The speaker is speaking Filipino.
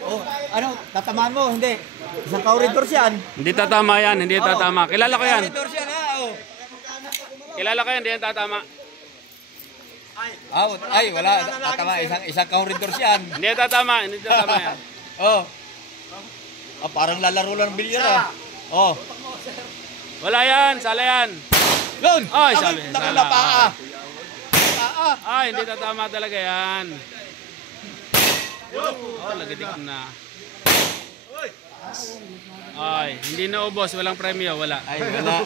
Oh, ano, tatamaan mo? Hindi. Isang corridor yan. Hindi tatama yan, hindi tatama. Kilala ko yan. Corridor yan, ha? Oh. Kilala ko yan, hindi yan tatama. Ay, wala. Tatama. Isang corridor yan. Hindi yan tatama, hindi tatama yan. Oh. Ah, parang lalaro lang ng bilyar, ah. Oh. Wala yan, sala yan. Yun! Ay, sabi. Sala. Paa. Ay, hindi tatama talaga yan. Oh, lagadik na. Ay, hindi na ubos, walang premyo, wala. Ay, wala.